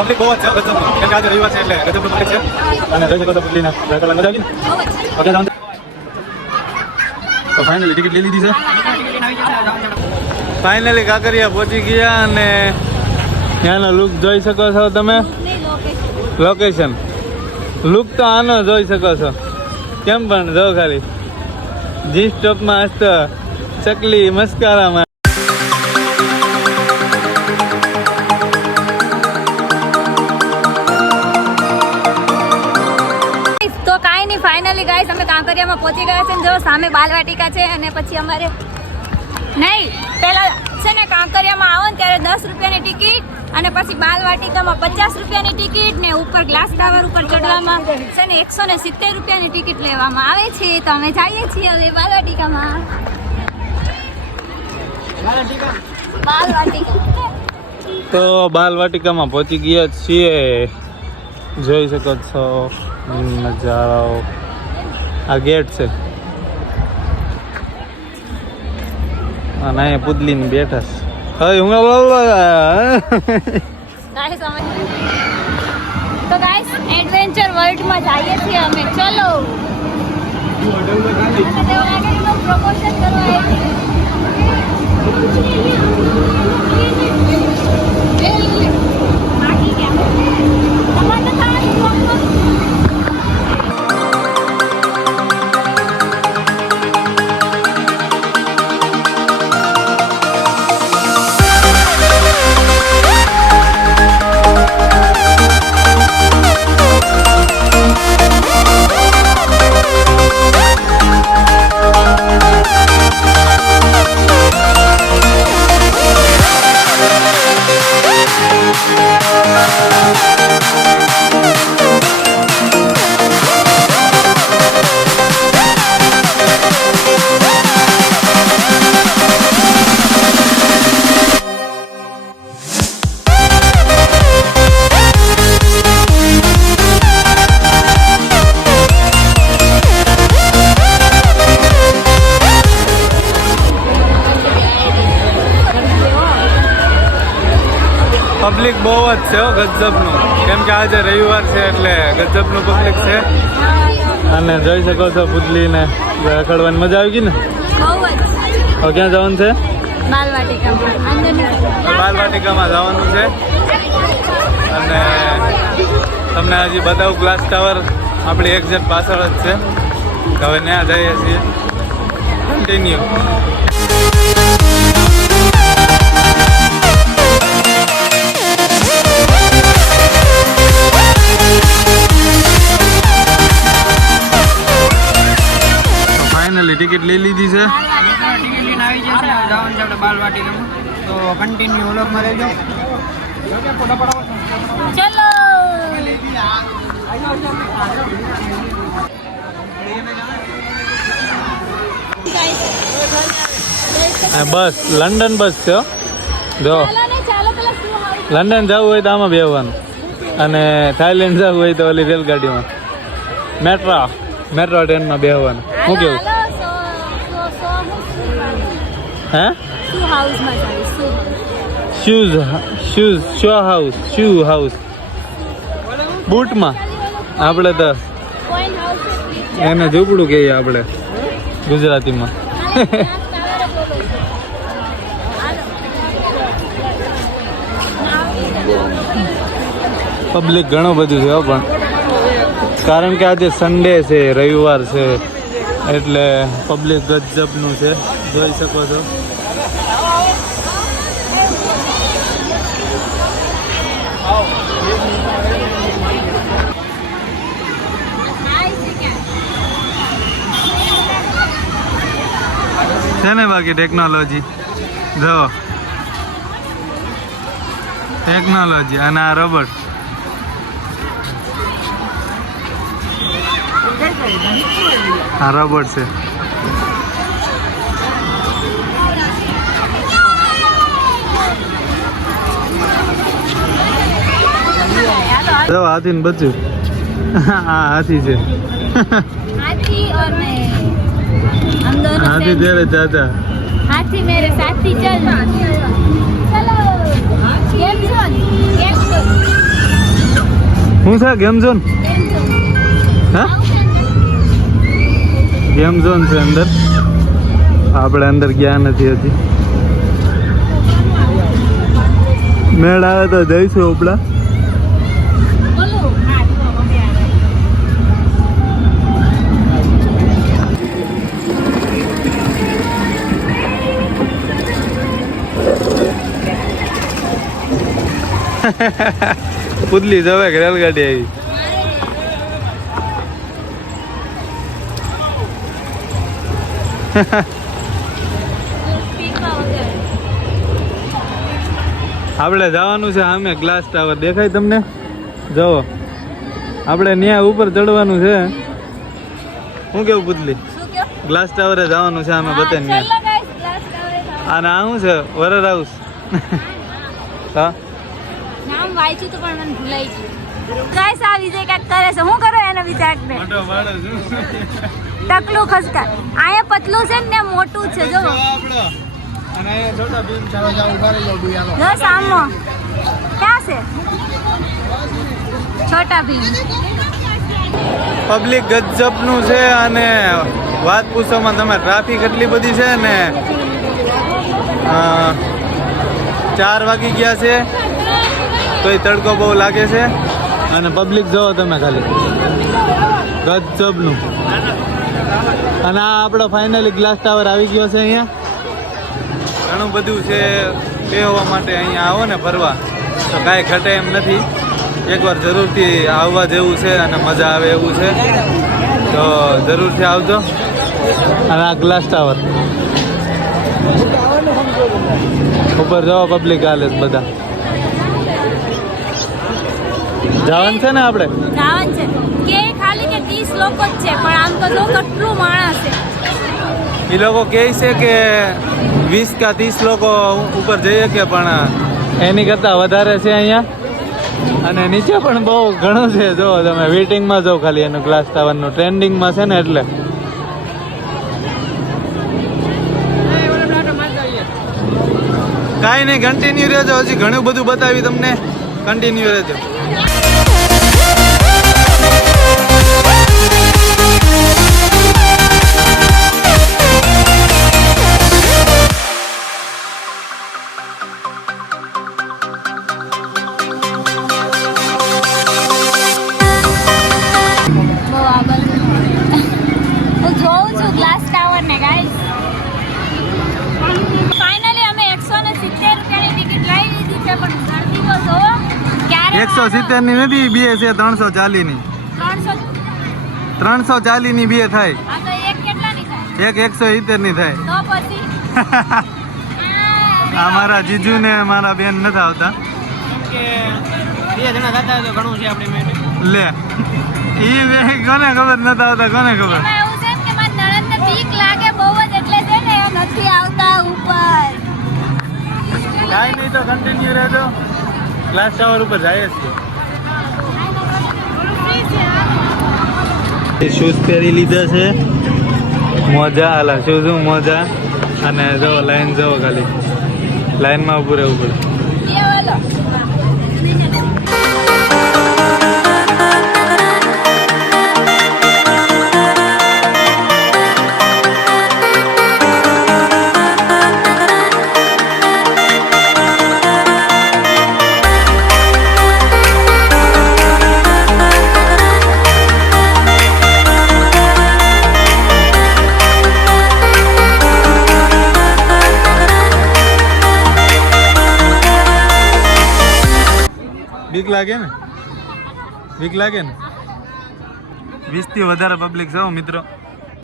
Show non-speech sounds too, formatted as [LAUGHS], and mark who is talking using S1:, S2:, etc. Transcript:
S1: Public બહુ જ છે કેમ કે આજે રવિવાર છે એટલે ગજબનું પબ્લિક છે. અને જોઈ શકો તો પબ્લિકને મજા આવી ઓકે જાઉં તો ફાઇનલી ટિકિટ લઈ લીધી છે. ફાઇનલી કાંકરિયા પહોંચી ગયા અને ત્યાંનો લુક જોઈ શકો છો તમે. લોકેશન લુક તો આનો જોઈ શકો છો. કેમ પણ જો ખાલી. જી સ્ટોપમાં હસ્તો ચકલી મસ્કારામાં
S2: ફાઇનલી ગાઈસ અમે કાંકરિયામાં પહોંચી ગયા છે જો, સામે બાલવાટિકા છે અને પછી અમારે નહીં, પહેલાં છે ને કાંકરિયામાં આવો ને ત્યારે દસ રૂપિયાની ટિકિટ અને પછી બાલવાટિકામાં પચાસ રૂપિયાની ટિકિટ ને ઉપર ગ્લાસ ટાવર ઉપર ચડવામાં છે ને એકસો ને સિત્તેર રૂપિયાની ટિકિટ લેવામાં આવે છે. તો અમે જઈએ છીએ હવે બાલવાટિકામાં. વાટિકામાં
S1: તો બાલવાટિકામાં પહોંચી ગયા છીએ. જોઈ શકો છો. નજારાઓ. આ ગેટ છે. અને અહીંયા પુદલીને બેઠા છે. હવે હું
S2: તો એડવેન્ચર વર્લ્ડમાં જઈએ છીએ અમે. ચલો.
S1: પબ્લિક બહુ જ છે ગજબનું. કેમ કે આજે રવિવાર છે એટલે ગજબનું પબ્લિક છે. અને જોઈ શકો છો પુતલીને રખડવાની મજા આવી ગઈ ને? હવે ક્યાં જવાનું છે.
S2: બાલવાટિકામાં.
S1: જવાનું છે. અને તમને હજી બતાવું ગ્લાસ ટાવર આપણી એક્ઝેક્ટ પાછળ જ છે. હવે ત્યાં જઈએ છીએ. કન્ટિન્યુ
S3: રહેજો
S2: ચલો.
S1: બસ લંડન બસ છે હો. જો. લંડન જવું હોય તો આમાં બેહવાનું. અને થાઈલેન્ડ જવું હોય તો ઓલી રેલગાડીમાં. મેટ્રો મેટ્રો ટ્રેનમાં બેહવાનું. શું
S2: હાલો
S1: કેવું
S2: હું
S1: shoes shoes show house shoe house બૂટમાં આપણે તો એને ઝૂંપડું કહીએ આપણે. ગુજરાતીમાં. પબ્લિક ઘણું બધું છે પણ. કારણ કે આજે સન્ડે છે રવિવાર છે એટલે પબ્લિક ગજબનું છે. જોઈ શકો છો. છે ને બાકી ટેકનોલોજી જો. ટેકનોલોજી અને આ રોબોટ આ રોબોટ છે. જો હાથી ને બચ્યું. [LAUGHS] હા હાથી છે. [LAUGHS] હાથી તેરે ચાચા
S2: હાથી મેરે સાથી ચલ. હું છે?
S1: ગેમ ઝોન હા? ગેમ ઝોન છે અંદર. આપણે અંદર ગયા નથી હજી. મેળ આવે તો જઈશું ઉપલા. [LAUGHS] પુદલી જવે કે રેલગાડી આવી. [LAUGHS] આપણે જવાનું છે સામે ગ્લાસ ટાવર દેખાય તમને? જવો આપણે ત્યાં ઉપર ચડવાનું છે. શું કેવું પુતલી ગ્લાસ ટાવરે જવાનું છે અમે બતાવીને. અને આ શું છે? વરર હાઉસ [LAUGHS] હા?
S2: નામ વાંચ્યું તો પણ મને ભૂલાઈ ગયું. ગાઈસ આ વિજય કાક કરે છે. હું કરો એના વિચારને ટકલું ખસકા આયા પતલું છે ને મોટું છે જો.
S1: અને છોટા ભીમ
S2: જો સામો. ક્યાં છે? છોટા ભીમ.
S1: પબ્લિક ગજબનું છે અને વાત પૂછોમાં તમે ટ્રાફિક એટલી બધી છે ને ચાર વાગી ગયા છે. તોય તડકો બહુ લાગે છે અને પબ્લિક જોવો તમે ખાલી. ગજબનું. અને આ આપણો ફાઇનલી ગ્લાસ ટાવર આવી ગયો છે અહીંયા. ઘણું બધું છે બેહવા માટે અહીંયા આવો ને ફરવા. તો કાંઈ ઘટે એમ નથી. એકવાર જરૂરથી આવવા જેવું છે અને મજા આવે એવું છે. તો જરૂરથી આવજો. અને આ ગ્લાસ ટાવર ઉપર જવા પબ્લિક હાલે બધા. જવાનું છે ને આપણે?
S2: જાવન છે. કે ખાલી કે 30 લોકો જ છે પણ આમ તો જો કેટલું માણસ છે.
S1: એ લોકો કહે છે કે વીસ કે ત્રીસ લોકો ઉપર જઈએ કે પણ એની કરતાં વધારે છે અહીંયા? અને નીચે પણ બહુ ઘણું છે. જો તમે વેટિંગમાં જાઓ ખાલી એનું ગ્લાસ ટાવરનું ટ્રેન્ડિંગમાં છે ને એટલે. કાંઈ નહીં કન્ટિન્યુ રહેજો. હજી ઘણું બધું બતાવી તમને. કન્ટિન્યુ રહેજો.
S2: એકસો
S1: સિત્તેરની નથી બે છે ત્રણસો ચાલી ની
S2: ત્રણસો
S1: ચાલી ની બે થાય.
S2: એક કેટલાની થાય?
S1: એક એકસો સિત્તેરની થાય.
S2: તો [LAUGHS]
S1: આ મારા જીજુ ને મારા બેન નથી આવતા. લે ઈ બે કોને ખબર? નથી આવતા કોને ખબર?
S2: એમાં એવું છે ને કે મારા નણંદને બીક લાગે બહુ જ એટલે છે ને એ નથી આવતા ઉપર.
S1: કાંઈ નહીં તો કન્ટિન્યુ રહેજો. ક્લાસ ટાવર ઉપર જાય છે. શૂઝ પહેરી લીધા છે. મોજા હાલા શૂઝ મોજા અને જો લાઈન જવો ખાલી. લાઈનમાં ઉભું રહેવું પડે. લાગે ને? બીક લાગે ને? વીસથી વધારે પબ્લિક છે મિત્રો.